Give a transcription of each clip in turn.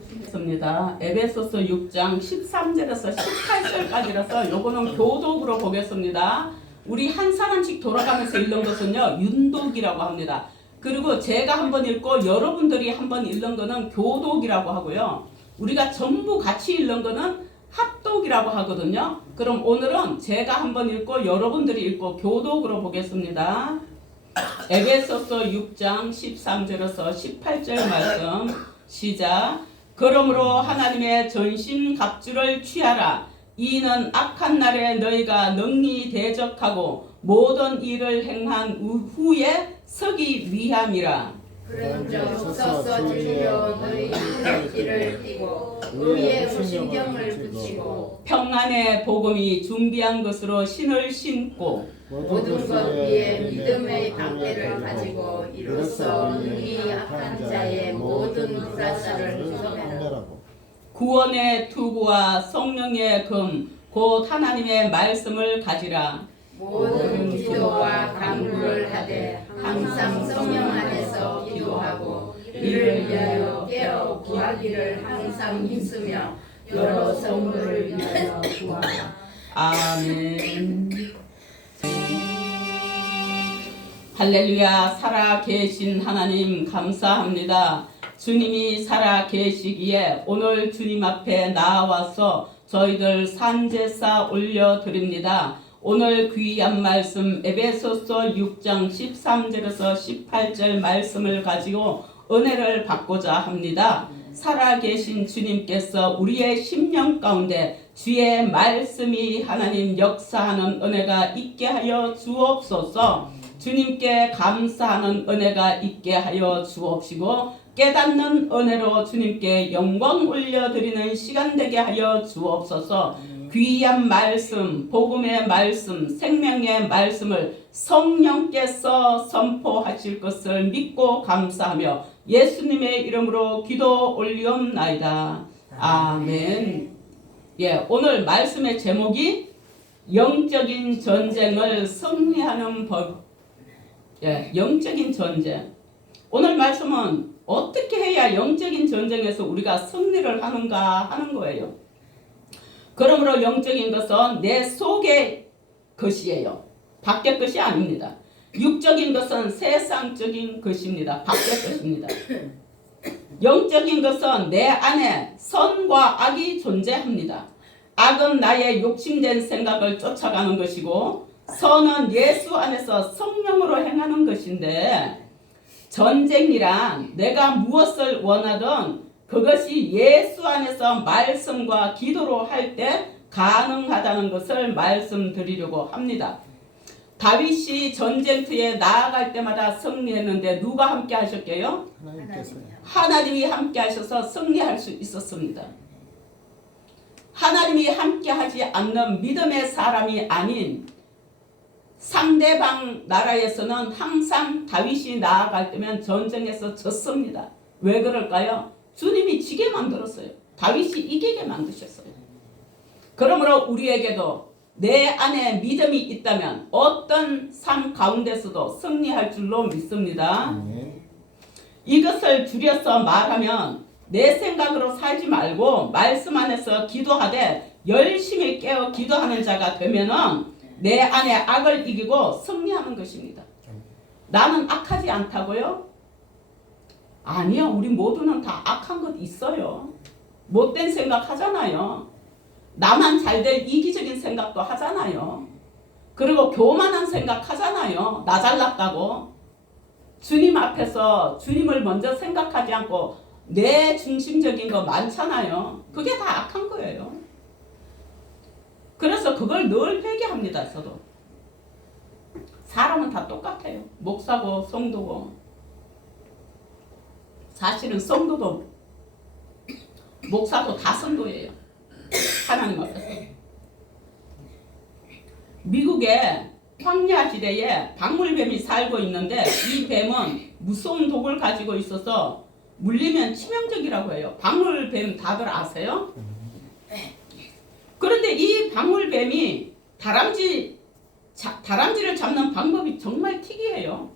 습니다. 에베소서 6장 13절에서 18절까지라서 요거는 교독으로 보겠습니다. 우리 한 사람씩 돌아가면서 읽는 것은요 윤독이라고 합니다. 그리고 제가 한번 읽고 여러분들이 한번 읽는 거는 교독이라고 하고요. 우리가 전부 같이 읽는 거는 합독이라고 하거든요. 그럼 오늘은 제가 한번 읽고 여러분들이 읽고 교독으로 보겠습니다. 에베소서 6장 13절에서 18절 말씀 시작. 그러므로 하나님의 전신 갑주를 취하라. 이는 악한 날에 너희가 능히 대적하고 모든 일을 행한 후에 서기 위함이라. 그런즉 서서 주여 너희 눈길을 띠고 의의 신경을 붙이고 평안의 복음이 준비한 것으로 신을 신고 모든 것 위에 믿음의 방패를 가지고 이로써 이 악한 자의 모든 불화살을 소멸하라. 구원의 투구와 성령의 금 곧 하나님의 말씀을 가지라. 모든 기도와 간구를 하되 항상 성령 안에서 기도하고 이를 위하여 깨어 구하기를 항상 힘쓰며 여러 성도를 위하여 구하라. 아멘. 할렐루야. 살아 계신 하나님 감사합니다. 주님이 살아 계시기에 오늘 주님 앞에 나와서 저희들 산제사 올려드립니다. 오늘 귀한 말씀 에베소서 6장 13절에서 18절 말씀을 가지고 은혜를 받고자 합니다. 살아계신 주님께서 우리의 심령 가운데 주의 말씀이 하나님 역사하는 은혜가 있게 하여 주옵소서. 주님께 감사하는 은혜가 있게 하여 주옵시고 깨닫는 은혜로 주님께 영광 올려드리는 시간 되게 하여 주옵소서. 귀한 말씀, 복음의 말씀, 생명의 말씀을 성령께서 선포하실 것을 믿고 감사하며 예수님의 이름으로 기도 올리옵나이다. 아멘. 예, 오늘 말씀의 제목이 영적인 전쟁을 승리하는 법. 예, 영적인 전쟁. 오늘 말씀은 어떻게 해야 영적인 전쟁에서 우리가 승리를 하는가 하는 거예요. 그러므로 영적인 것은 내 속의 것이에요. 밖의 것이 아닙니다. 육적인 것은 세상적인 것입니다. 밖의 것입니다. 영적인 것은 내 안에 선과 악이 존재합니다. 악은 나의 욕심된 생각을 쫓아가는 것이고 선은 예수 안에서 성령으로 행하는 것인데 전쟁이란 내가 무엇을 원하든 그것이 예수 안에서 말씀과 기도로 할 때 가능하다는 것을 말씀드리려고 합니다. 다윗이 전쟁터에 나아갈 때마다 승리했는데 누가 함께 하셨게요? 하나님이 함께 하셔서 승리할 수 있었습니다. 하나님이 함께 하지 않는 믿음의 사람이 아닌 상대방 나라에서는 항상 다윗이 나아갈 때면 전쟁에서 졌습니다. 왜 그럴까요? 주님이 지게 만들었어요. 다윗이 이기게 만드셨어요. 그러므로 우리에게도 내 안에 믿음이 있다면 어떤 삶 가운데서도 승리할 줄로 믿습니다. 이것을 줄여서 말하면 내 생각으로 살지 말고 말씀 안에서 기도하되 열심히 깨어 기도하는 자가 되면은 내 안에 악을 이기고 승리하는 것입니다. 나는 악하지 않다고요? 아니요. 우리 모두는 다 악한 것 있어요. 못된 생각 하잖아요. 나만 잘될 이기적인 생각도 하잖아요. 그리고 교만한 생각 하잖아요. 나 잘났다고. 주님 앞에서 주님을 먼저 생각하지 않고 내 중심적인 거 많잖아요. 그게 다 악한 거예요. 그래서 그걸 늘 회개합니다. 저도. 사람은 다 똑같아요. 목사고 성도고. 사실은 성도도 목사도 다 성도예요. 하나님 앞에서. 미국의 황야지대에 박물뱀이 살고 있는데 이 뱀은 무서운 독을 가지고 있어서 물리면 치명적이라고 해요. 박물뱀 다들 아세요? 그런데 이 박물뱀이 다람쥐를 잡는 방법이 정말 특이해요.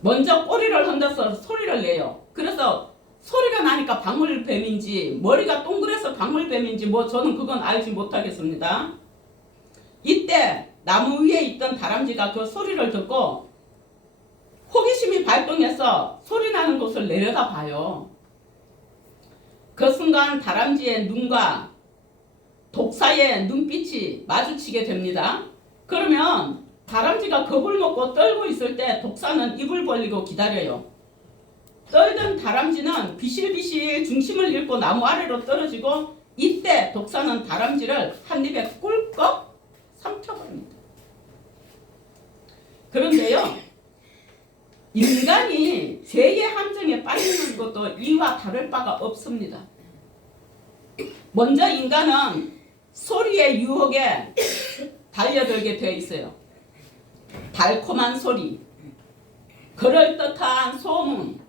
먼저 꼬리를 흔들어서 소리를 내요. 그래서 소리가 나니까 나니까 방울뱀인지 머리가 동그래서 방울뱀인지 뭐 저는 그건 알지 못하겠습니다. 이때 나무 위에 있던 다람쥐가 그 소리를 듣고 호기심이 발동해서 소리 나는 곳을 내려다 봐요. 그 순간 다람쥐의 눈과 독사의 눈빛이 마주치게 됩니다. 그러면 다람쥐가 겁을 먹고 떨고 있을 때 독사는 입을 벌리고 기다려요. 떨던 다람쥐는 비실비실 중심을 잃고 나무 아래로 떨어지고 이때 독사는 다람쥐를 한 입에 꿀꺽 삼켜버립니다. 그런데요, 인간이 죄의 함정에 빠지는 것도 이와 다를 바가 없습니다. 먼저 인간은 소리의 유혹에 달려들게 되어 있어요. 달콤한 소리, 그럴듯한 소문,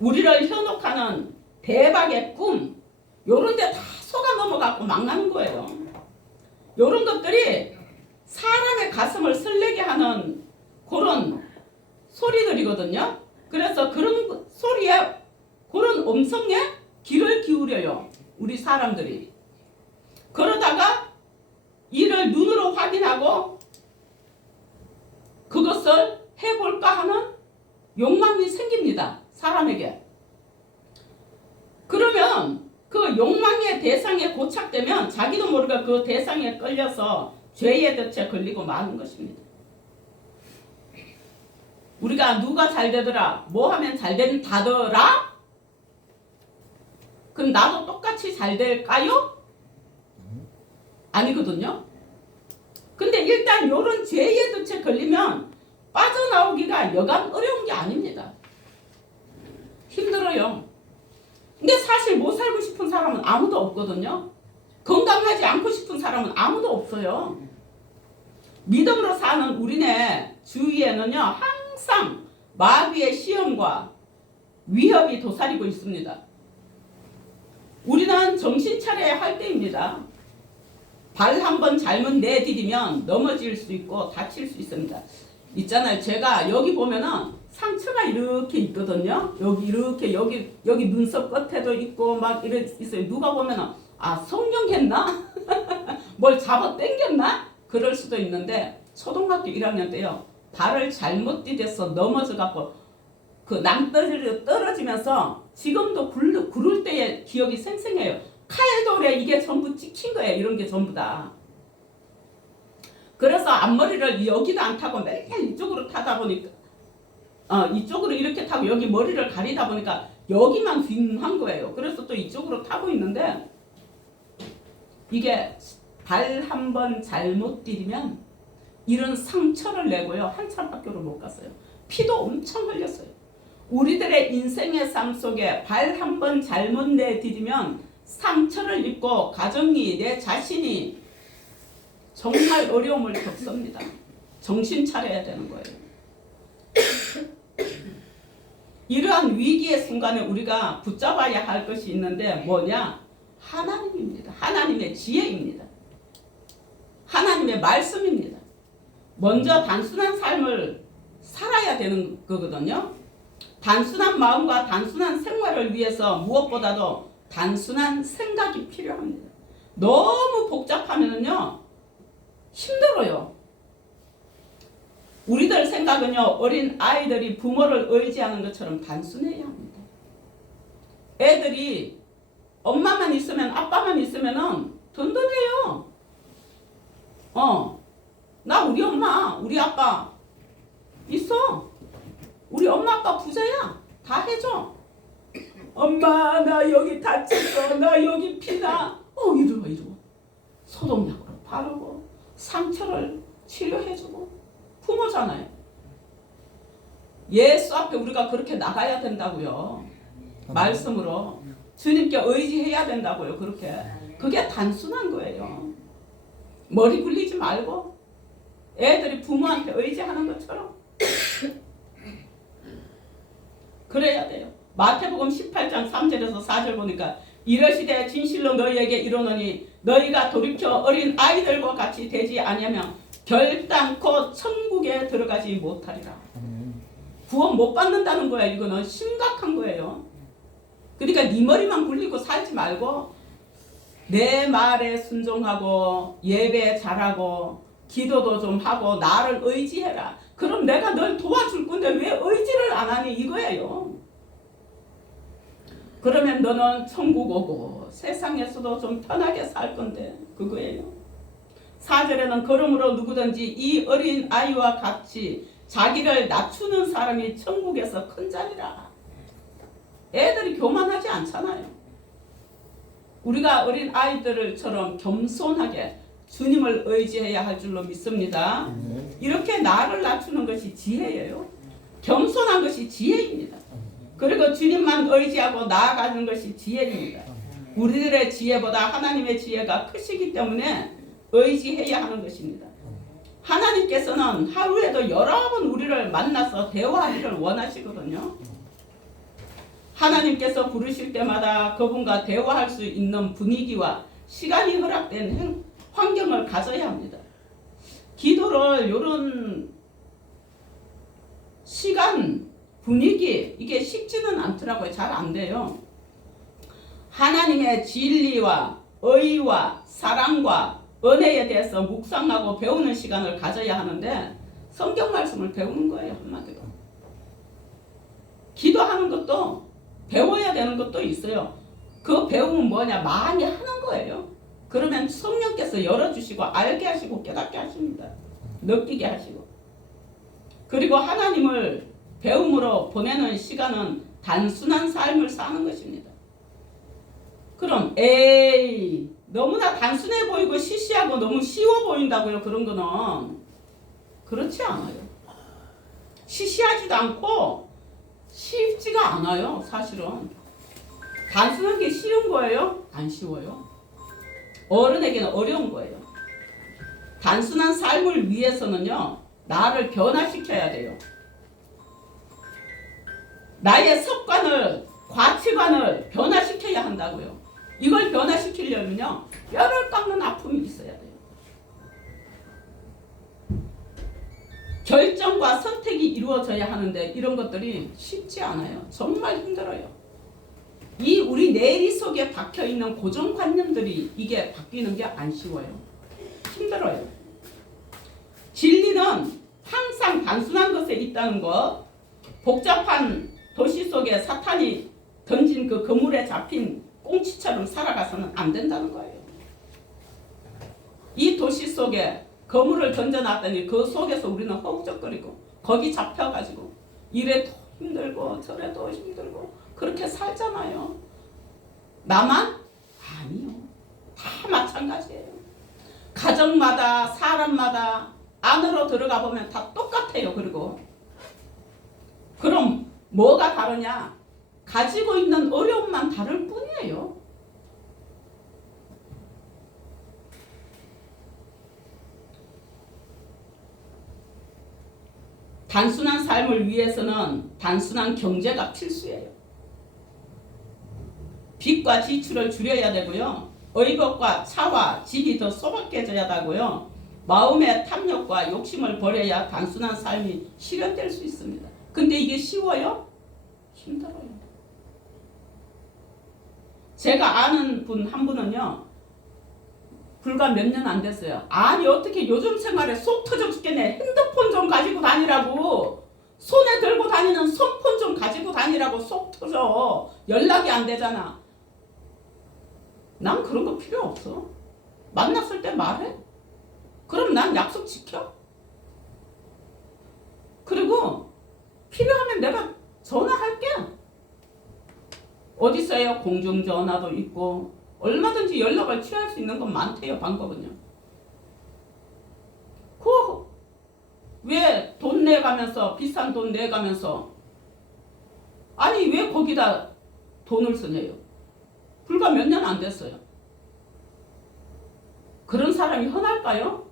우리를 현혹하는 대박의 꿈, 요런 데 다 속아 넘어가고 막 나는 거예요. 요런 것들이 사람의 가슴을 설레게 하는 그런 소리들이거든요. 그래서 그런 소리에, 그런 음성에 귀를 기울여요, 우리 사람들이. 그러다가 이를 눈으로 확인하고 그것을 해볼까 하는 욕망이 생깁니다, 사람에게. 그러면 그 욕망의 대상에 고착되면 자기도 모르게 그 대상에 끌려서 죄의 덫에 걸리고 마는 것입니다. 우리가 누가 잘 되더라, 뭐 하면 잘 된다더라? 그럼 나도 똑같이 잘 될까요? 아니거든요. 근데 일단 이런 죄의 덫에 걸리면 빠져나오기가 여간 어려운 게 아닙니다. 힘들어요. 근데 사실 못 살고 싶은 사람은 아무도 없거든요. 건강하지 않고 싶은 사람은 아무도 없어요. 믿음으로 사는 우리네 주위에는요, 항상 마귀의 시험과 위협이 도사리고 있습니다. 우리는 정신 차려야 할 때입니다. 발 한 번 잘못 내디디면 넘어질 수 있고 다칠 수 있습니다. 있잖아요, 제가 여기 보면은 상처가 이렇게 있거든요. 여기 이렇게 여기 눈썹 끝에도 있고 막 이렇게 있어요. 누가 보면은 아, 성령했나? 뭘 잡아 당겼나? 그럴 수도 있는데 초등학교 1학년 때요, 발을 잘못 디뎌서 넘어져 갖고 그 낭떠러지로 떨어지면서 지금도 구를 때의 기억이 생생해요. 칼돌에 이게 전부 찍힌 거예요. 이런 게 전부 다. 그래서 앞머리를 여기도 안 타고 맨날 이쪽으로 타다 보니까 이쪽으로 이렇게 타고 여기 머리를 가리다 보니까 여기만 휑한 거예요. 그래서 또 이쪽으로 타고 있는데 이게 발 한 번 잘못 디디면 이런 상처를 내고요, 한참 학교를 못 갔어요. 피도 엄청 흘렸어요. 우리들의 인생의 삶 속에 발 한 번 잘못 내디디면 상처를 입고 가정이, 내 자신이 정말 어려움을 겪습니다. 정신 차려야 되는 거예요. 이러한 위기의 순간에 우리가 붙잡아야 할 것이 있는데 뭐냐? 하나님입니다. 하나님의 지혜입니다. 하나님의 말씀입니다. 먼저 단순한 삶을 살아야 되는 거거든요. 단순한 마음과 단순한 생활을 위해서 무엇보다도 단순한 생각이 필요합니다. 너무 복잡하면요, 힘들어요. 우리들 생각은요, 어린 아이들이 부모를 의지하는 것처럼 단순해야 합니다. 애들이 엄마만 있으면, 아빠만 있으면은 든든해요. 나 우리 엄마, 우리 아빠 있어. 우리 엄마 아빠 부자야. 다 해줘. 엄마, 나 여기 다쳤어. 나 여기 피나. 이리와 이리와. 소독약으로 바르고 상처를 치료해주고. 부모잖아요. 예수 앞에 우리가 그렇게 나가야 된다고요. 말씀으로 주님께 의지해야 된다고요. 그렇게. 그게 단순한 거예요. 머리 굴리지 말고 애들이 부모한테 의지하는 것처럼 그래야 돼요. 마태복음 18장 3절에서 4절 보니까 이러시되 진실로 너희에게 이르노니 너희가 돌이켜 어린 아이들과 같이 되지 아니하면 결단코 천국에 들어가지 못하리라. 구원 못 받는다는 거야. 이거는 심각한 거예요. 그러니까 네 머리만 굴리고 살지 말고 내 말에 순종하고 예배 잘하고 기도도 좀 하고 나를 의지해라. 그럼 내가 널 도와줄 건데 왜 의지를 안 하니 이거예요. 그러면 너는 천국 오고 세상에서도 좀 편하게 살 건데 그거예요. 4절에는 그러므로 누구든지 이 어린 아이와 같이 자기를 낮추는 사람이 천국에서 큰 자리라. 애들이 교만하지 않잖아요. 우리가 어린 아이들처럼 겸손하게 주님을 의지해야 할 줄로 믿습니다. 이렇게 나를 낮추는 것이 지혜예요. 겸손한 것이 지혜입니다. 그리고 주님만 의지하고 나아가는 것이 지혜입니다. 우리들의 지혜보다 하나님의 지혜가 크시기 때문에 의지해야 하는 것입니다. 하나님께서는 하루에도 여러 번 우리를 만나서 대화하기를 원하시거든요. 하나님께서 부르실 때마다 그분과 대화할 수 있는 분위기와 시간이 허락된 환경을 가져야 합니다. 기도를 이런 시간, 분위기 이게 쉽지는 않더라고요. 잘 안 돼요. 하나님의 진리와 의와 사랑과 은혜에 대해서 묵상하고 배우는 시간을 가져야 하는데 성경 말씀을 배우는 거예요. 한마디로. 기도하는 것도 배워야 되는 것도 있어요. 그 배움은 뭐냐? 많이 하는 거예요. 그러면 성령께서 열어주시고 알게 하시고 깨닫게 하십니다. 느끼게 하시고. 그리고 하나님을 배움으로 보내는 시간은 단순한 삶을 사는 것입니다. 그럼 에이 너무나 단순해 보이고 시시하고 너무 쉬워 보인다고요. 그런 거는 그렇지 않아요. 시시하지도 않고 쉽지가 않아요. 사실은 단순한 게 쉬운 거예요? 안 쉬워요. 어른에게는 어려운 거예요. 단순한 삶을 위해서는요, 나를 변화시켜야 돼요. 나의 습관을, 가치관을 변화시켜야 한다고요. 이걸 변화시키려면요, 뼈를 깎는 아픔이 있어야 돼요. 결정과 선택이 이루어져야 하는데 이런 것들이 쉽지 않아요. 정말 힘들어요. 이 우리 내리 속에 박혀있는 고정관념들이 이게 바뀌는 게 안 쉬워요. 힘들어요. 진리는 항상 단순한 것에 있다는 것, 복잡한 도시 속에 사탄이 던진 그 그물에 잡힌 꽁치처럼 살아가서는 안 된다는 거예요. 이 도시 속에 거물을 던져놨더니 그 속에서 우리는 허우적거리고 거기 잡혀가지고 이래도 힘들고 저래도 힘들고 그렇게 살잖아요. 나만? 아니요. 다 마찬가지예요. 가정마다 사람마다 안으로 들어가 보면 다 똑같아요. 그리고 그럼 뭐가 다르냐? 가지고 있는 어려움만 다를 뿐이에요. 단순한 삶을 위해서는 단순한 경제가 필수예요. 빚과 지출을 줄여야 되고요. 의복과 차와 집이 더 소박해져야 하고요. 마음의 탐욕과 욕심을 버려야 단순한 삶이 실현될 수 있습니다. 근데 이게 쉬워요? 힘들어요. 제가 아는 분 한 분은요. 불과 몇 년 안 됐어요. 아니 어떻게 요즘 생활에 속 터져 죽겠네. 핸드폰 좀 가지고 다니라고. 손에 들고 다니는 손폰 좀 가지고 다니라고. 속 터져. 연락이 안 되잖아. 난 그런 거 필요 없어. 만났을 때 말해. 그럼 난 약속 지켜. 그리고 필요하면 내가 전화할게. 어디 있어요? 공중전화도 있고 얼마든지 연락을 취할 수 있는 건 많대요. 방법은요. 왜 돈 내가면서 비싼 돈 내가면서 아니 왜 거기다 돈을 쓰냐요. 불과 몇 년 안 됐어요. 그런 사람이 흔할까요?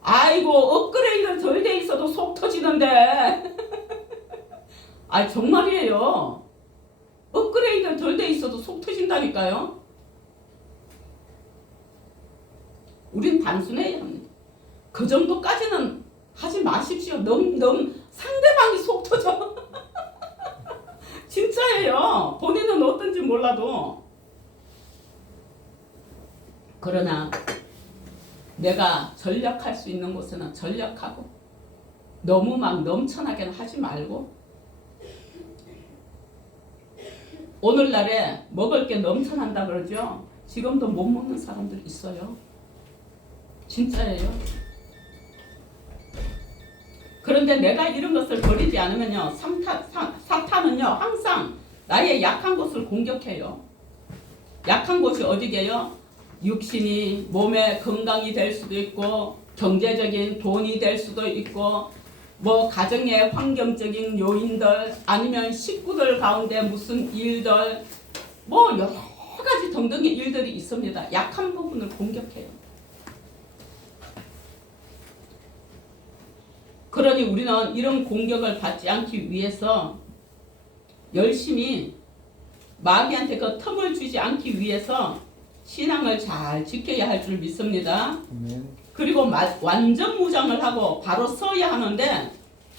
아이고 업그레이드 덜 돼 있어도 속 터지는데 아 정말이에요. 업그레이드 덜 돼 있어도 속 터진다니까요. 우린 단순해야 합니다. 그 정도까지는 하지 마십시오. 너무 상대방이 속 터져. 진짜예요. 본인은 어떤지 몰라도. 그러나 내가 전력할 수 있는 곳에는 전력하고 너무 막 넘쳐나게는 하지 말고 오늘날에 먹을 게 넘쳐난다 그러죠. 지금도 못 먹는 사람들 있어요. 진짜예요. 그런데 내가 이런 것을 버리지 않으면요, 사탄은요 항상 나의 약한 곳을 공격해요. 약한 곳이 어디게요? 육신이 몸의 건강이 될 수도 있고 경제적인 돈이 될 수도 있고 뭐 가정의 환경적인 요인들 아니면 식구들 가운데 무슨 일들 뭐 여러 가지 등등의 일들이 있습니다. 약한 부분을 공격해요. 그러니 우리는 이런 공격을 받지 않기 위해서 열심히 마귀한테 그 틈을 주지 않기 위해서 신앙을 잘 지켜야 할 줄 믿습니다. 그리고 완전 무장을 하고 바로 서야 하는데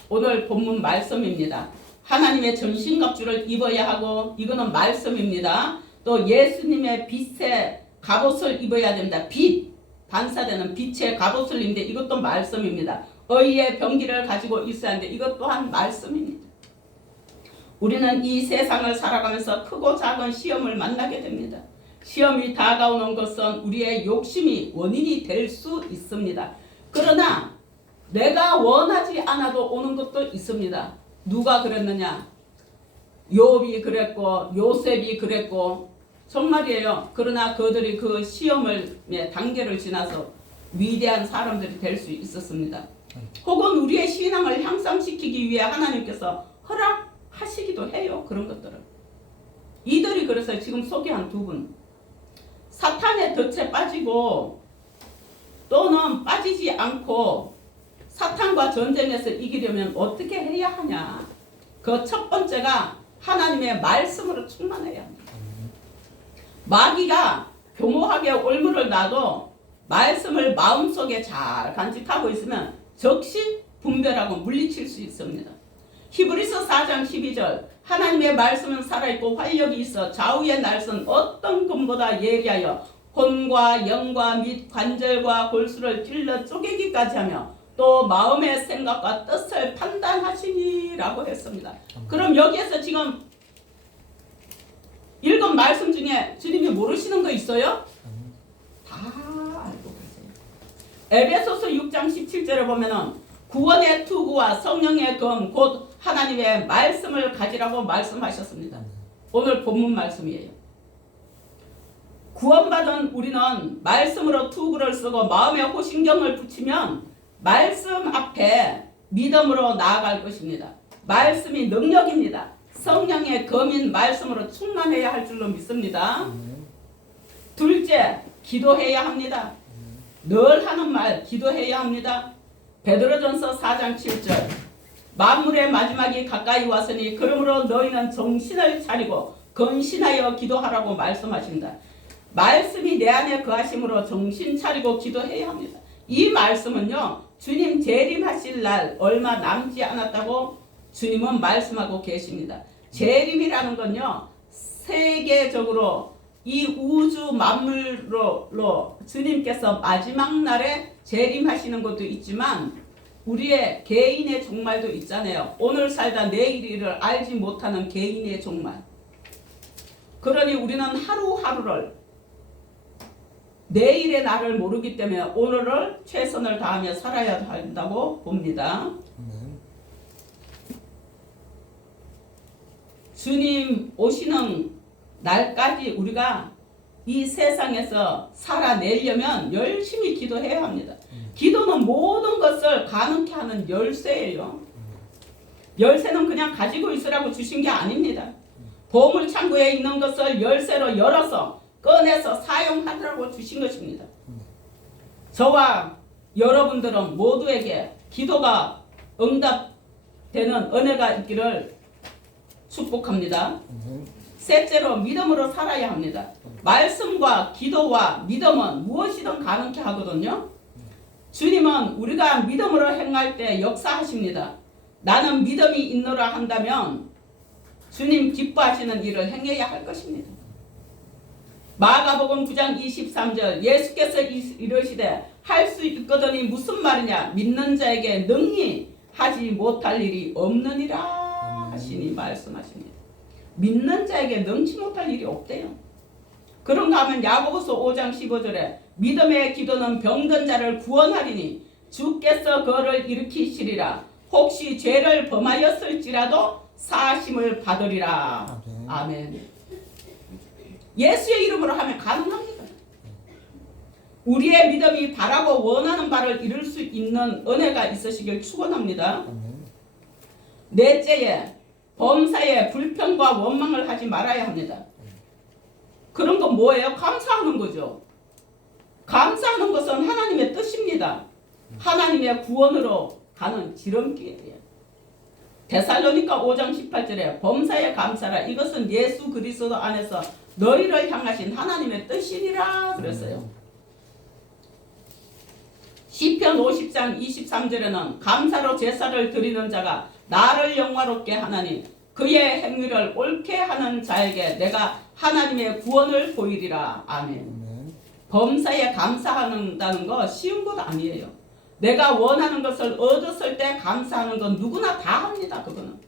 오늘 본문 말씀입니다. 하나님의 전신갑주를 입어야 하고 이거는 말씀입니다. 또 예수님의 빛의 갑옷을 입어야 됩니다. 빛, 반사되는 빛의 갑옷을 입는데 이것도 말씀입니다. 의의 병기를 가지고 있어야 하는데 이것 또한 말씀입니다. 우리는 이 세상을 살아가면서 크고 작은 시험을 만나게 됩니다. 시험이 다가오는 것은 우리의 욕심이 원인이 될 수 있습니다. 그러나 내가 원하지 않아도 오는 것도 있습니다. 누가 그랬느냐? 욥이 그랬고 요셉이 그랬고 정말이에요. 그러나 그들이 그 시험을 단계를 지나서 위대한 사람들이 될 수 있었습니다. 혹은 우리의 신앙을 향상시키기 위해 하나님께서 허락하시기도 해요. 그런 것들을. 이들이 그래서 지금 소개한 두 분. 사탄의 덫에 빠지고 또는 빠지지 않고 사탄과 전쟁에서 이기려면 어떻게 해야 하냐. 그 첫 번째가 하나님의 말씀으로 충만해야 합니다. 마귀가 교모하게 올무를 놔도 말씀을 마음속에 잘 간직하고 있으면 즉시 분별하고 물리칠 수 있습니다. 히브리서 4장 12절 하나님의 말씀은 살아있고 활력이 있어 좌우의 날선 어떤 검보다 예리하여 혼과 영과 및 관절과 골수를 찔러 쪼개기까지 하며 또 마음의 생각과 뜻을 판단하시니라고 했습니다. 그럼 여기에서 지금 읽은 말씀 중에 주님이 모르시는 거 있어요? 다 알고 계세요. 에베소서 6장 17절에 보면은 구원의 투구와 성령의 검 곧 하나님의 말씀을 가지라고 말씀하셨습니다. 오늘 본문 말씀이에요. 구원받은 우리는 말씀으로 투구를 쓰고 마음에 호신경을 붙이면 말씀 앞에 믿음으로 나아갈 것입니다. 말씀이 능력입니다. 성령의 검인 말씀으로 충만해야 할 줄로 믿습니다. 둘째, 기도해야 합니다. 늘 하는 말 기도해야 합니다. 베드로전서 4장 7절 만물의 마지막이 가까이 왔으니 그러므로 너희는 정신을 차리고 근신하여 기도하라고 말씀하신다. 말씀이 내 안에 거하심으로 정신 차리고 기도해야 합니다. 이 말씀은요 주님 재림하실 날 얼마 남지 않았다고 주님은 말씀하고 계십니다. 재림이라는 건요 세계적으로 이 우주 만물로 주님께서 마지막 날에 재림하시는 것도 있지만 우리의 개인의 종말도 있잖아요. 오늘 살다 내일을 알지 못하는 개인의 종말. 그러니 우리는 하루하루를 내일의 날을 모르기 때문에 오늘을 최선을 다하며 살아야 한다고 봅니다. 주님 오시는 날까지 우리가 이 세상에서 살아내려면 열심히 기도해야 합니다. 기도는 모든 것을 가능케 하는 열쇠예요. 열쇠는 그냥 가지고 있으라고 주신 게 아닙니다. 보물창고에 있는 것을 열쇠로 열어서 꺼내서 사용하라고 주신 것입니다. 저와 여러분들은 모두에게 기도가 응답되는 은혜가 있기를 축복합니다. 셋째로 믿음으로 살아야 합니다. 말씀과 기도와 믿음은 무엇이든 가능케 하거든요. 주님은 우리가 믿음으로 행할 때 역사하십니다. 나는 믿음이 있노라 한다면 주님 기뻐하시는 일을 행해야 할 것입니다. 마가복음 9장 23절 예수께서 이르시되 할 수 있거든이 무슨 말이냐 믿는 자에게 능히 하지 못할 일이 없느니라 하시니 말씀하십니다. 믿는 자에게 능치 못할 일이 없대요. 그런가 하면 야고보서 5장 15절에 믿음의 기도는 병든 자를 구원하리니 주께서 그를 일으키시리라. 혹시 죄를 범하였을지라도 사심을 받으리라. 아멘. 예수의 이름으로 하면 가능합니다. 우리의 믿음이 바라고 원하는 바를 이룰 수 있는 은혜가 있으시길 축원합니다. 넷째에 범사에 불평과 원망을 하지 말아야 합니다. 그런 건 뭐예요? 감사하는 거죠. 감사하는 것은 하나님의 뜻입니다. 하나님의 구원으로 가는 지름길이에요. 데살로니가 5장 18절에 범사에 감사라. 이것은 예수 그리스도 안에서 너희를 향하신 하나님의 뜻이니라 그랬어요. 시편 50장 23절에는 감사로 제사를 드리는 자가 나를 영화롭게 하나니 그의 행위를 옳게 하는 자에게 내가 하나님의 구원을 보이리라. 아멘. 범사에 감사한다는 거 쉬운 것 아니에요. 내가 원하는 것을 얻었을 때 감사하는 건 누구나 다 합니다. 그거는.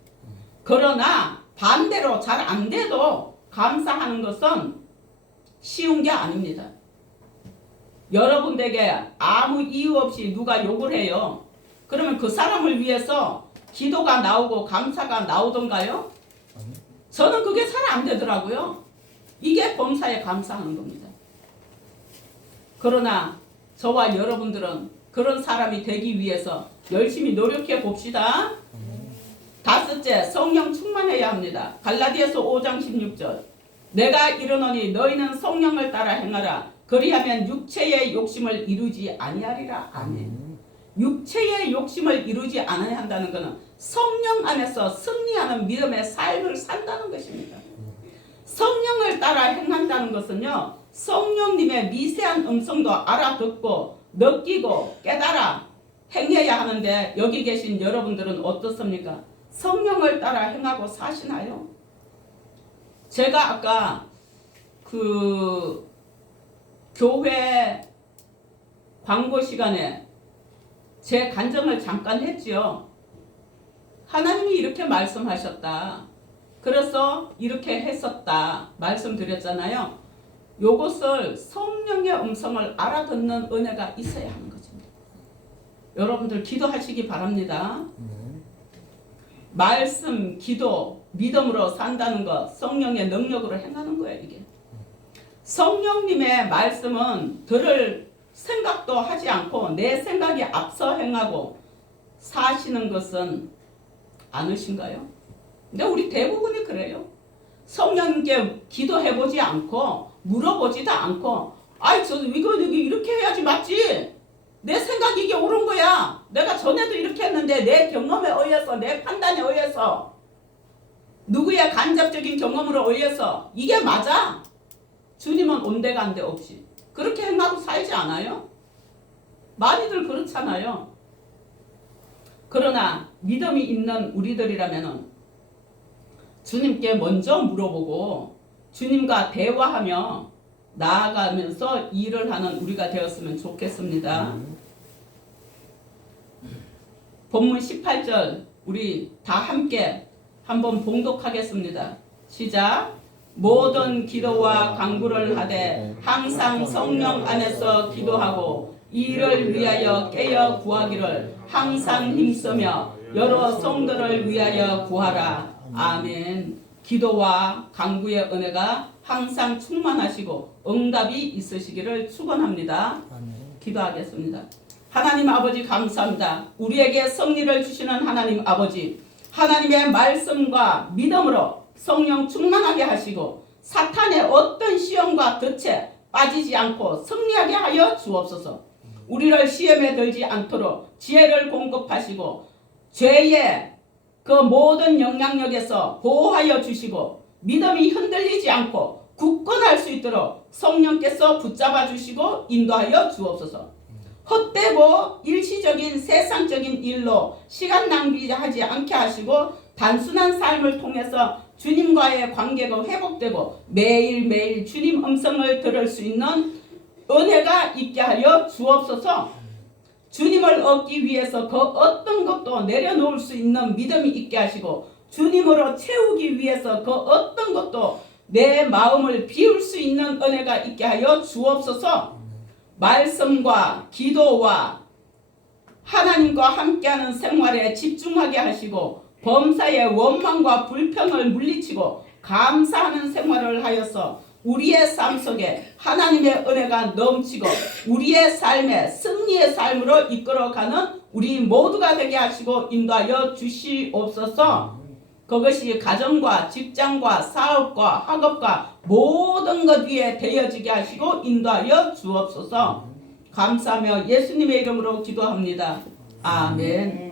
그러나 반대로 잘 안 돼도 감사하는 것은 쉬운 게 아닙니다. 여러분에게 아무 이유 없이 누가 욕을 해요. 그러면 그 사람을 위해서 기도가 나오고 감사가 나오던가요? 저는 그게 잘 안 되더라고요. 이게 범사에 감사하는 겁니다. 그러나 저와 여러분들은 그런 사람이 되기 위해서 열심히 노력해 봅시다. 다섯째, 성령 충만해야 합니다. 갈라디아서 5장 16절 내가 이르노니 너희는 성령을 따라 행하라. 그리하면 육체의 욕심을 이루지 아니하리라. 아멘. 육체의 욕심을 이루지 않아야 한다는 것은 성령 안에서 승리하는 믿음의 삶을 산다는 것입니다. 성령을 따라 행한다는 것은요, 성령님의 미세한 음성도 알아듣고 느끼고 깨달아 행해야 하는데 여기 계신 여러분들은 어떻습니까? 성령을 따라 행하고 사시나요? 제가 아까 그 교회 광고 시간에 제 간증을 잠깐 했지요. 하나님이 이렇게 말씀하셨다. 그래서 이렇게 했었다. 말씀드렸잖아요. 요것을 성령의 음성을 알아듣는 은혜가 있어야 하는 것입니다. 여러분들 기도하시기 바랍니다. 말씀, 기도, 믿음으로 산다는 것, 성령의 능력으로 행하는 거예요, 이게. 성령님의 말씀은 들을 생각도 하지 않고 내 생각이 앞서 행하고 사시는 것은 않으신가요? 근데 우리 대부분이 그래요. 성령님께 기도해보지 않고 물어보지도 않고 아이 저 이거 이렇게 해야지 맞지? 내 생각이 이게 옳은 거야. 내가 전에도 이렇게 했는데 내 경험에 의해서 내 판단에 의해서 누구의 간접적인 경험으로 의해서 이게 맞아? 주님은 온데간데 없이 그렇게 행하고 살지 않아요? 많이들 그렇잖아요. 그러나 믿음이 있는 우리들이라면 주님께 먼저 물어보고 주님과 대화하며 나아가면서 일을 하는 우리가 되었으면 좋겠습니다. 본문 18절 우리 다 함께 한번 봉독하겠습니다. 시작. 모든 기도와 간구를 하되 항상 성령 안에서 기도하고 이를 위하여 깨어 구하기를 항상 힘쓰며 여러 성도를 위하여 구하라. 아멘. 기도와 간구의 은혜가 항상 충만하시고 응답이 있으시기를 축원합니다. 기도하겠습니다. 하나님 아버지 감사합니다. 우리에게 승리를 주시는 하나님 아버지, 하나님의 말씀과 믿음으로 성령 충만하게 하시고 사탄의 어떤 시험과 덫에 빠지지 않고 승리하게 하여 주옵소서. 우리를 시험에 들지 않도록 지혜를 공급하시고 죄의 그 모든 영향력에서 보호하여 주시고 믿음이 흔들리지 않고 굳건할 수 있도록 성령께서 붙잡아 주시고 인도하여 주옵소서. 헛되고 일시적인 세상적인 일로 시간 낭비하지 않게 하시고 단순한 삶을 통해서 주님과의 관계가 회복되고 매일매일 주님 음성을 들을 수 있는 은혜가 있게 하여 주옵소서. 주님을 얻기 위해서 그 어떤 것도 내려놓을 수 있는 믿음이 있게 하시고 주님으로 채우기 위해서 그 어떤 것도 내 마음을 비울 수 있는 은혜가 있게 하여 주옵소서. 말씀과 기도와 하나님과 함께하는 생활에 집중하게 하시고 범사의 원망과 불평을 물리치고 감사하는 생활을 하여서 우리의 삶 속에 하나님의 은혜가 넘치고 우리의 삶에 승리의 삶으로 이끌어가는 우리 모두가 되게 하시고 인도하여 주시옵소서. 그것이 가정과 직장과 사업과 학업과 모든 것 위에 되어지게 하시고 인도하여 주옵소서. 감사하며 예수님의 이름으로 기도합니다. 아멘.